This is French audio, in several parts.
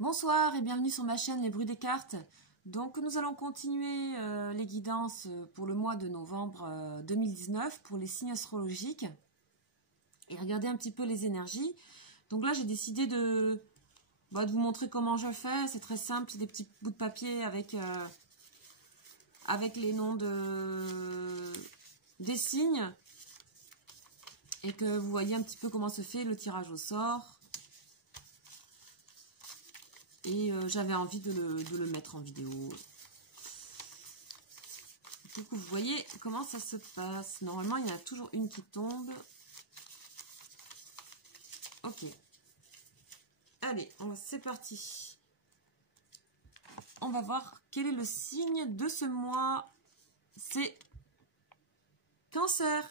Bonsoir et bienvenue sur ma chaîne Les Bruits des Cartes. Donc nous allons continuer les guidances pour le mois de novembre 2019 pour les signes astrologiques et regarder un petit peu les énergies. Donc là j'ai décidé de vous montrer comment je fais. C'est très simple, c'est des petits bouts de papier avec les noms des signes et que vous voyez un petit peu comment se fait le tirage au sort. Et j'avais envie de le mettre en vidéo. Du coup, vous voyez comment ça se passe. Normalement, il y en a toujours une qui tombe. Ok. Allez, c'est parti. On va voir quel est le signe de ce mois. C'est Cancer.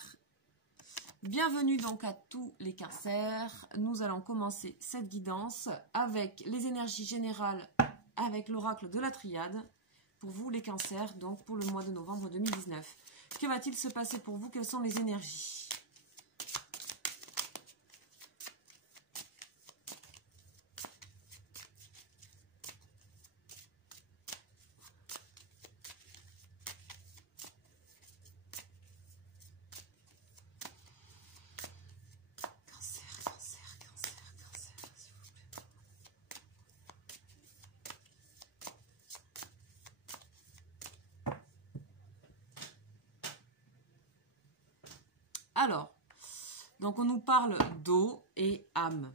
Bienvenue donc à tous les cancers. Nous allons commencer cette guidance avec les énergies générales avec l'oracle de la triade. Pour vous les cancers, donc pour le mois de novembre 2019. Que va-t-il se passer pour vous? Quelles sont les énergies? Alors, donc on nous parle d'eau et âme.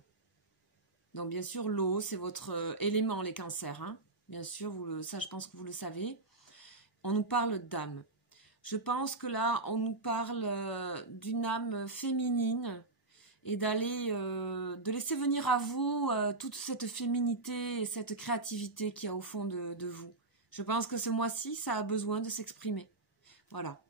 Donc bien sûr, l'eau, c'est votre élément, les cancers. Hein. Bien sûr, ça je pense que vous le savez. On nous parle d'âme. Je pense que là, on nous parle d'une âme féminine et de laisser venir à vous toute cette féminité et cette créativité qu'il y a au fond de vous. Je pense que ce mois-ci, ça a besoin de s'exprimer. Voilà.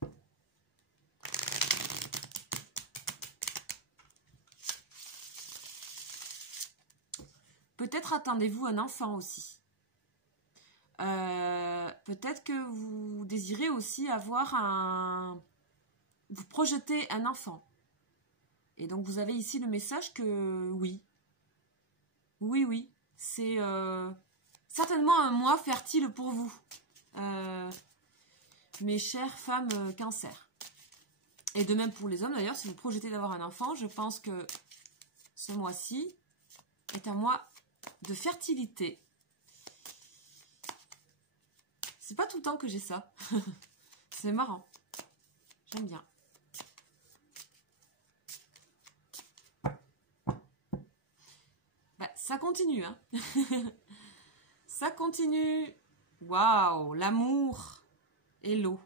Peut-être attendez-vous un enfant aussi. Peut-être que vous désirez aussi vous projetez un enfant. Et donc vous avez ici le message que oui. Oui, c'est certainement un mois fertile pour vous. Mes chères femmes cancer. Et de même pour les hommes d'ailleurs, si vous projetez d'avoir un enfant, je pense que ce mois-ci est un mois de fertilité. C'est pas tout le temps que j'ai ça. C'est marrant. J'aime bien. Bah, ça continue, hein. Ça continue. Waouh, l'amour et l'eau.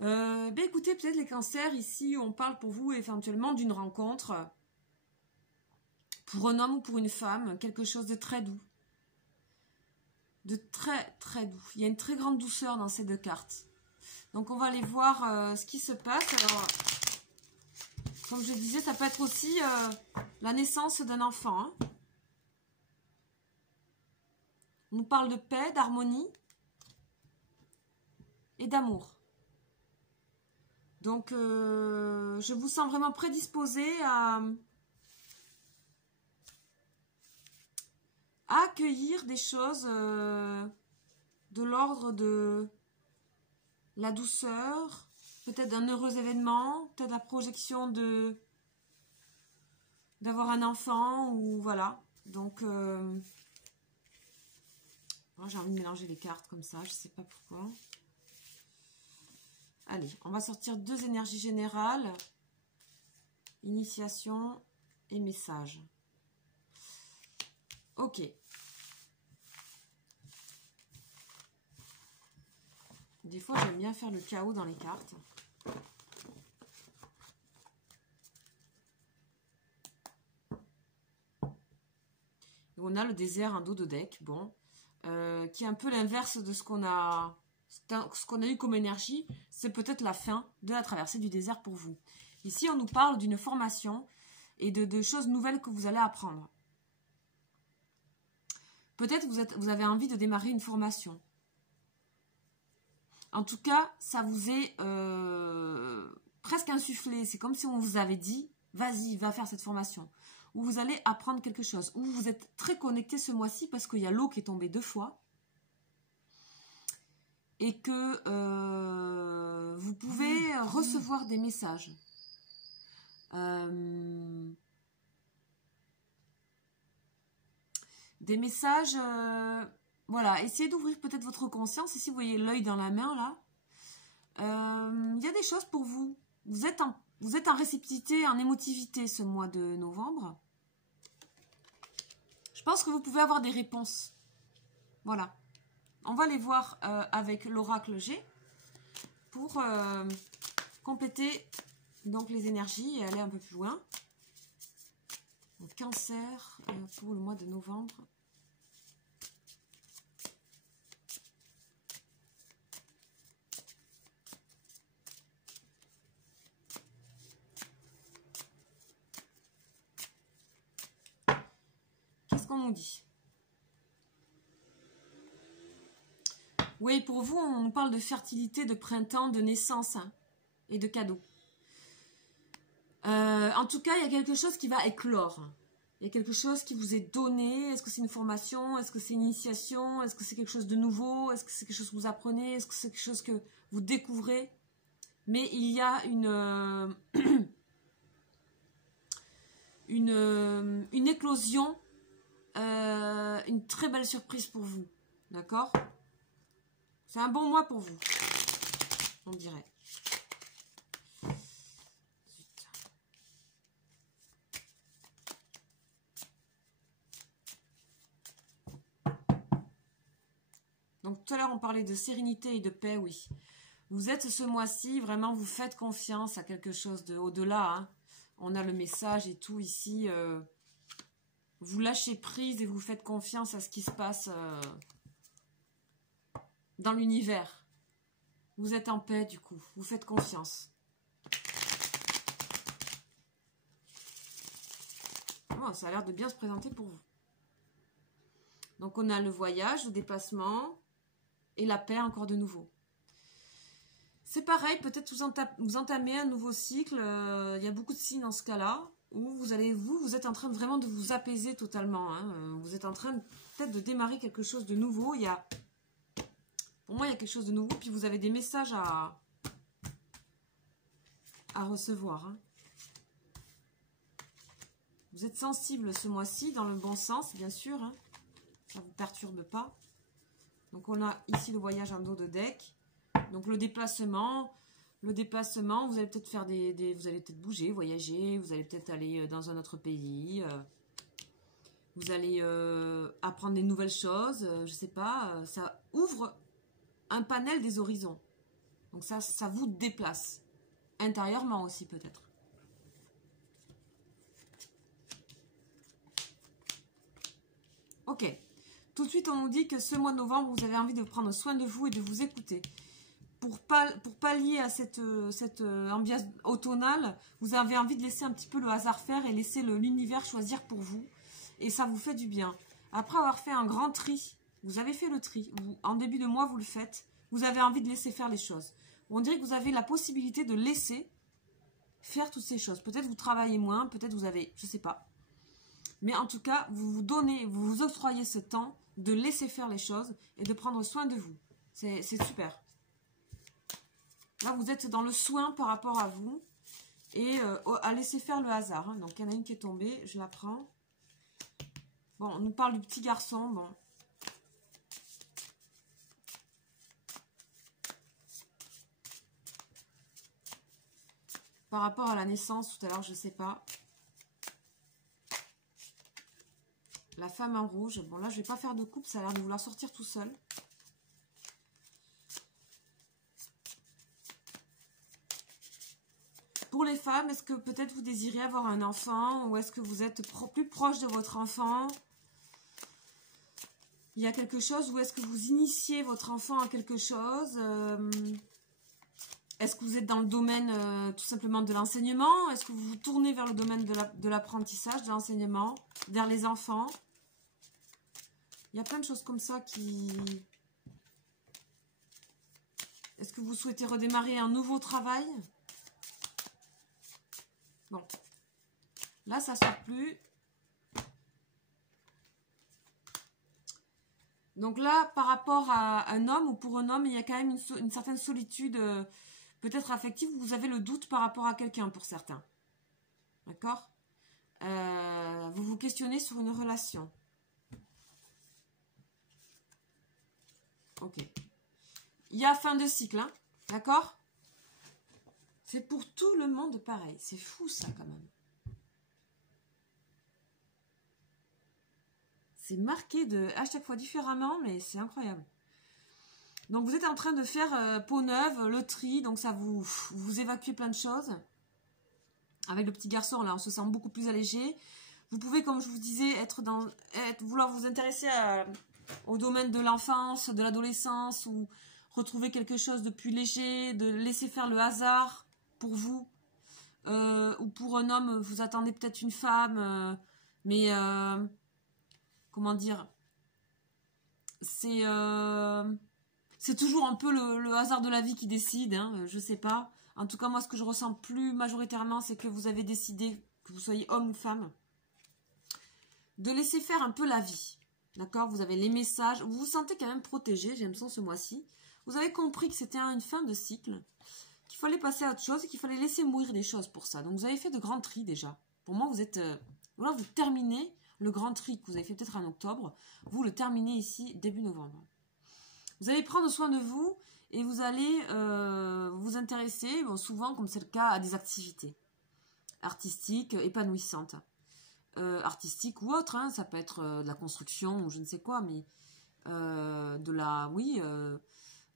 Écoutez, peut-être les cancers, ici, on parle pour vous éventuellement d'une rencontre. Pour un homme ou pour une femme, quelque chose de très doux. De très très doux. Il y a une très grande douceur dans ces deux cartes. Donc on va aller voir ce qui se passe. Alors, comme je disais, ça peut être aussi la naissance d'un enfant. Hein. On nous parle de paix, d'harmonie et d'amour. Donc je vous sens vraiment prédisposé à accueillir des choses de l'ordre de la douceur, peut-être d'un heureux événement, peut-être la projection d'avoir un enfant, ou voilà. Donc, moi j'ai envie de mélanger les cartes comme ça, je sais pas pourquoi. Allez, on va sortir deux énergies générales, initiation et message. Ok. Des fois, j'aime bien faire le chaos dans les cartes. Et on a le désert en dos de deck, bon, qui est un peu l'inverse de ce qu'on a eu comme énergie. C'est peut-être la fin de la traversée du désert pour vous. Ici, on nous parle d'une formation et de choses nouvelles que vous allez apprendre. Peut-être vous avez envie de démarrer une formation. En tout cas, ça vous est presque insufflé. C'est comme si on vous avait dit, vas-y, va faire cette formation. où vous allez apprendre quelque chose, où vous êtes très connecté ce mois-ci parce qu'il y a l'eau qui est tombée 2 fois et que vous pouvez recevoir des messages. Des messages, voilà, essayez d'ouvrir peut-être votre conscience. Ici, vous voyez l'œil dans la main, là. Il y a des choses pour vous. Vous êtes en réceptivité, en émotivité ce mois de novembre. Je pense que vous pouvez avoir des réponses. Voilà. On va les voir avec l'oracle G pour compléter donc les énergies et aller un peu plus loin. Donc, Cancer pour le mois de novembre. Qu'est-ce qu'on nous dit? Oui, pour vous, on nous parle de fertilité, de printemps, de naissance hein, et de cadeaux. En tout cas, il y a quelque chose qui va éclore. Il y a quelque chose qui vous est donné. Est-ce que c'est une formation? Est-ce que c'est une initiation? Est-ce que c'est quelque chose de nouveau? Est-ce que c'est quelque chose que vous apprenez? Est-ce que c'est quelque chose que vous découvrez? Mais il y a une éclosion, une très belle surprise pour vous. D'accord? C'est un bon mois pour vous, on dirait. Donc tout à l'heure, on parlait de sérénité et de paix, oui. Vous êtes ce mois-ci, vraiment, vous faites confiance à quelque chose de au-delà. Hein. On a le message et tout ici. Vous lâchez prise et vous faites confiance à ce qui se passe dans l'univers. Vous êtes en paix, du coup. Vous faites confiance. Oh, ça a l'air de bien se présenter pour vous. Donc, on a le voyage, le déplacement et la paix encore de nouveau. C'est pareil, peut-être vous entamez un nouveau cycle. Il y a beaucoup de signes dans ce cas-là où vous êtes en train vraiment de vous apaiser totalement. Hein. Vous êtes en train peut-être de démarrer quelque chose de nouveau. Pour moi, il y a quelque chose de nouveau. Puis vous avez des messages à recevoir. Hein. Vous êtes sensible ce mois-ci, dans le bon sens, bien sûr. Hein. Ça ne vous perturbe pas. Donc, on a ici le voyage en dos de deck. Donc, le déplacement, vous allez peut-être faire vous allez peut-être bouger, voyager. Vous allez peut-être aller dans un autre pays. Vous allez apprendre des nouvelles choses. Je ne sais pas. Ça ouvre un panel des horizons. Donc, ça vous déplace. Intérieurement aussi, peut-être. Ok. Tout de suite, on nous dit que ce mois de novembre, vous avez envie de prendre soin de vous et de vous écouter. Pour pallier à cette ambiance automnale, vous avez envie de laisser un petit peu le hasard faire et laisser l'univers choisir pour vous. Et ça vous fait du bien. Après avoir fait un grand tri, vous avez fait le tri. En début de mois, vous le faites. Vous avez envie de laisser faire les choses. On dirait que vous avez la possibilité de laisser faire toutes ces choses. Peut-être vous travaillez moins, peut-être vous avez, je ne sais pas. Mais en tout cas, vous vous octroyez ce temps de laisser faire les choses et de prendre soin de vous. C'est super. Là, vous êtes dans le soin par rapport à vous et à laisser faire le hasard. Hein. Donc, il y en a une qui est tombée, je la prends. Bon, on nous parle du petit garçon. Bon. Par rapport à la naissance, tout à l'heure, je ne sais pas. La femme en rouge. Bon, là, je ne vais pas faire de coupe. Ça a l'air de vouloir sortir tout seul. Pour les femmes, est-ce que peut-être vous désirez avoir un enfant ou est-ce que vous êtes plus proche de votre enfant? Il y a quelque chose ou est-ce que vous initiez votre enfant à quelque chose? Est-ce que vous êtes dans le domaine tout simplement de l'enseignement? Est-ce que vous vous tournez vers le domaine de l'apprentissage, de l'enseignement, vers les enfants? Il y a plein de choses comme ça qui... Est-ce que vous souhaitez redémarrer un nouveau travail? Bon. Là, ça ne sort plus. Donc là, par rapport à un homme, ou pour un homme, il y a quand même une certaine solitude, peut-être affective, vous avez le doute par rapport à quelqu'un pour certains. D'accord? Vous vous questionnez sur une relation. Ok. Il y a fin de cycle, hein? D'accord? C'est pour tout le monde pareil. C'est fou ça quand même. C'est marqué à chaque fois différemment, mais c'est incroyable. Donc vous êtes en train de faire peau neuve, le tri, donc ça vous évacuez plein de choses. Avec le petit garçon, là, on se sent beaucoup plus allégé. Vous pouvez, comme je vous disais, vouloir vous intéresser au domaine de l'enfance, de l'adolescence, ou retrouver quelque chose de plus léger, de laisser faire le hasard pour vous. Ou pour un homme, vous attendez peut-être une femme, mais comment dire, c'est toujours un peu le hasard de la vie qui décide, hein, je sais pas. En tout cas, moi, ce que je ressens plus majoritairement, c'est que vous avez décidé, que vous soyez homme ou femme, de laisser faire un peu la vie. D'accord? Vous avez les messages, vous vous sentez quand même protégé, j'ai l'impression ce mois-ci. Vous avez compris que c'était une fin de cycle, qu'il fallait passer à autre chose et qu'il fallait laisser mourir des choses pour ça. Donc vous avez fait de grands tris déjà. Pour moi, vous êtes... voilà, vous terminez le grand tri que vous avez fait peut-être en octobre. Vous le terminez ici début novembre. Vous allez prendre soin de vous et vous allez vous intéresser, bon, souvent comme c'est le cas, à des activités artistiques épanouissantes. Artistiques ou autres, hein, ça peut être de la construction ou je ne sais quoi, mais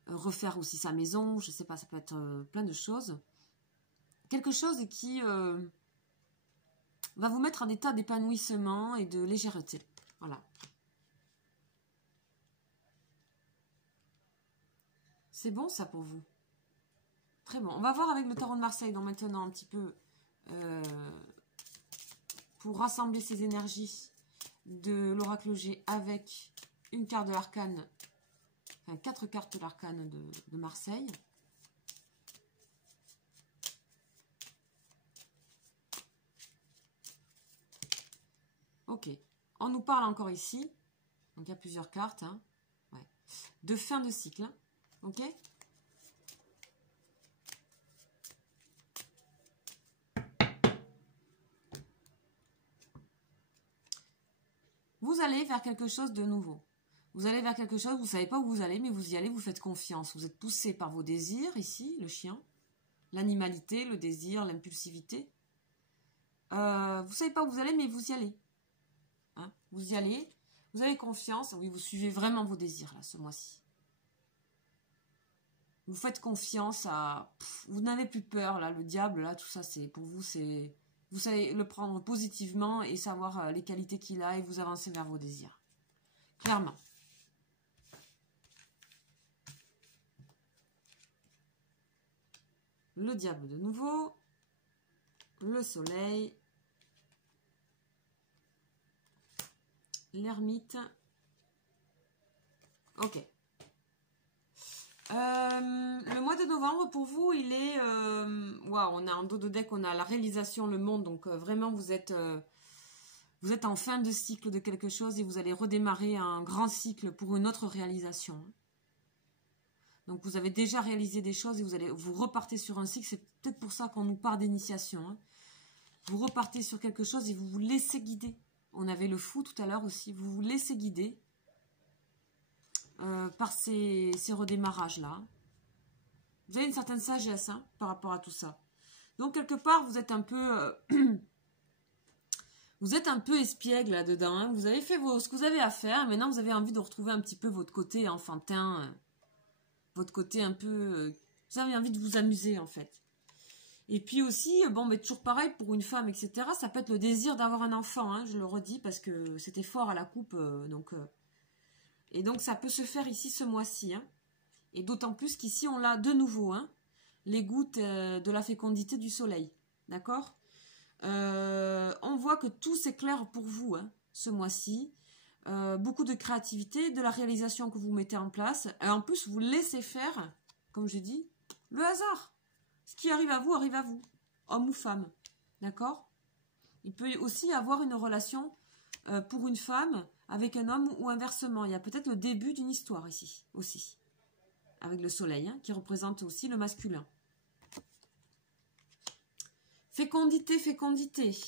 refaire aussi sa maison, je ne sais pas, ça peut être plein de choses. Quelque chose qui va vous mettre en état d'épanouissement et de légèreté. Voilà. C'est bon ça pour vous. Très bon. On va voir avec le tarot de Marseille donc maintenant un petit peu pour rassembler ces énergies de l'oracle G avec une carte de l'arcane, enfin 4 cartes de l'arcane de Marseille. Ok. On nous parle encore ici, donc il y a plusieurs cartes, hein, ouais, de fin de cycle. Hein, ok. Vous allez vers quelque chose de nouveau. Vous allez vers quelque chose, vous ne savez pas où vous allez, mais vous y allez, vous faites confiance. Vous êtes poussé par vos désirs, ici, le chien. L'animalité, le désir, l'impulsivité. Vous ne savez pas où vous allez, mais vous y allez. Hein, vous y allez, vous avez confiance. Oui, vous suivez vraiment vos désirs, là, ce mois-ci. Vous faites confiance à... vous n'avez plus peur, là, le diable, là, tout ça, c'est pour vous, c'est... Vous savez le prendre positivement et savoir les qualités qu'il a et vous avancer vers vos désirs. Clairement. Le diable de nouveau. Le soleil. L'ermite. Ok. Le mois de novembre, pour vous, il est... Waouh, on a en dos de deck, on a la réalisation, le monde. Donc, vraiment, vous êtes en fin de cycle de quelque chose et vous allez redémarrer un grand cycle pour une autre réalisation. Donc, vous avez déjà réalisé des choses et vous repartez sur un cycle. C'est peut-être pour ça qu'on nous parle d'initiation. Hein. Vous repartez sur quelque chose et vous vous laissez guider. On avait le fou tout à l'heure aussi. Vous vous laissez guider. Par ces redémarrages-là. Vous avez une certaine sagesse hein, par rapport à tout ça. Donc, quelque part, vous êtes un peu... vous êtes un peu espiègle là-dedans. Hein. Vous avez fait ce que vous avez à faire. Maintenant, vous avez envie de retrouver un petit peu votre côté enfantin. Votre côté un peu... vous avez envie de vous amuser, en fait. Et puis aussi, bon, mais toujours pareil, pour une femme, etc., ça peut être le désir d'avoir un enfant. Hein, je le redis, parce que c'était fort à la coupe, et donc, ça peut se faire ici ce mois-ci. Hein. Et d'autant plus qu'ici, on l'a de nouveau. Hein, les gouttes de la fécondité du soleil. D'accord ? On voit que tout s'éclaire pour vous hein, ce mois-ci. Beaucoup de créativité, de la réalisation que vous mettez en place. Et en plus, vous laissez faire, comme je dis, le hasard. Ce qui arrive à vous, homme ou femme. D'accord ? Il peut aussi avoir une relation pour une femme avec un homme ou inversement. Il y a peut-être le début d'une histoire ici aussi. Avec le soleil, hein, qui représente aussi le masculin. Fécondité, fécondité.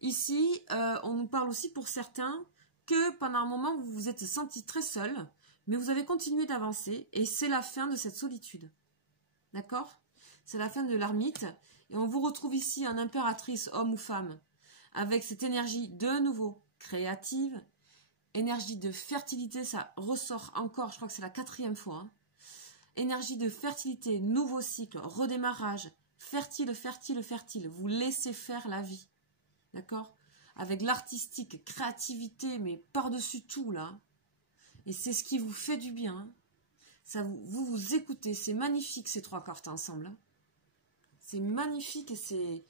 Ici, on nous parle aussi pour certains que pendant un moment, vous vous êtes senti très seul, mais vous avez continué d'avancer et c'est la fin de cette solitude. D'accord? C'est la fin de l'ermite et on vous retrouve ici en impératrice, homme ou femme, avec cette énergie de nouveau créative, énergie de fertilité, ça ressort encore, je crois que c'est la 4e fois. Hein. Énergie de fertilité, nouveau cycle, redémarrage, fertile, fertile, fertile. Vous laissez faire la vie. D'accord? Avec l'artistique, créativité, mais par-dessus tout, là. Et c'est ce qui vous fait du bien. Ça vous écoutez. C'est magnifique, ces 3 cartes ensemble. C'est magnifique et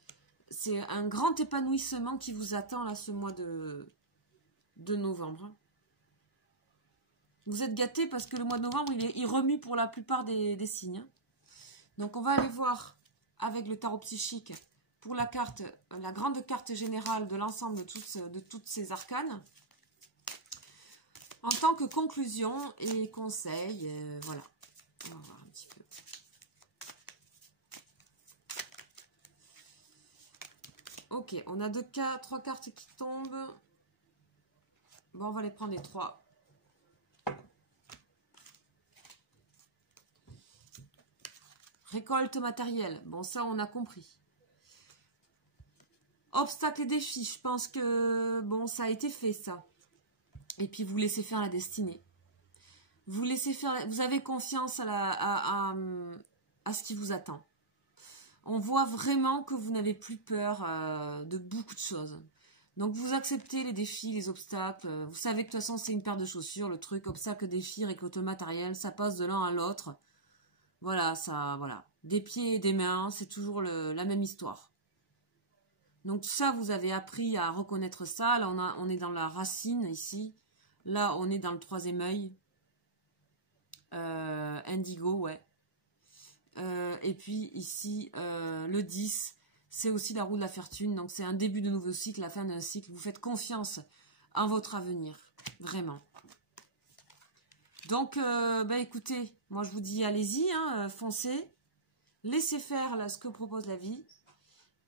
c'est un grand épanouissement qui vous attend, là, ce mois de novembre. Vous êtes gâtés parce que le mois de novembre, il remue pour la plupart des signes. Donc, on va aller voir avec le tarot psychique pour la carte, la grande carte générale de l'ensemble de toutes ces arcanes. En tant que conclusion et conseil, voilà. On va voir un petit peu. Ok, on a 3 cartes qui tombent. Bon, on va les prendre les 3. Récolte matérielle. Bon, ça, on a compris. Obstacles et défis. Je pense que, bon, ça a été fait, ça. Et puis, vous laissez faire la destinée. Vous laissez faire... Vous avez confiance à ce qui vous attend. On voit vraiment que vous n'avez plus peur de beaucoup de choses. Donc, vous acceptez les défis, les obstacles. Vous savez que de toute façon, c'est une paire de chaussures. Le truc, obstacle, défi, récolte matériel, ça passe de l'un à l'autre. Voilà, ça, voilà. Des pieds et des mains, c'est toujours la même histoire. Donc ça, vous avez appris à reconnaître ça. Là, on est dans la racine, ici. Là, on est dans le 3e œil. Indigo, ouais. Et puis, ici, le 10, c'est aussi la roue de la fortune. Donc, c'est un début de nouveau cycle, la fin d'un cycle. Vous faites confiance en votre avenir. Vraiment. Donc, écoutez, moi je vous dis allez-y, hein, foncez, laissez faire là, ce que propose la vie.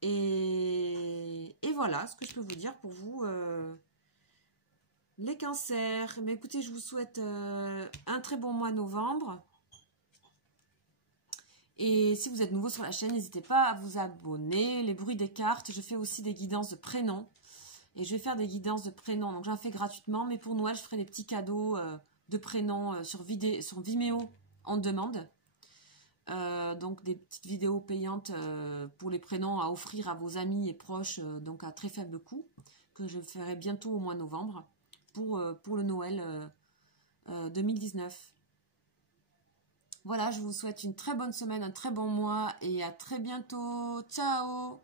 Et voilà ce que je peux vous dire pour vous, les cancers. Mais écoutez, je vous souhaite un très bon mois de novembre. Et si vous êtes nouveau sur la chaîne, n'hésitez pas à vous abonner. Les bruits des cartes, je fais aussi des guidances de prénoms. Et je vais faire des guidances de prénoms, donc j'en fais gratuitement. Mais pour Noël, je ferai des petits cadeaux de prénoms sur Vimeo en demande. Donc des petites vidéos payantes pour les prénoms à offrir à vos amis et proches, donc à très faible coût, que je ferai bientôt au mois de novembre pour le Noël 2019. Voilà, je vous souhaite une très bonne semaine, un très bon mois et à très bientôt. Ciao!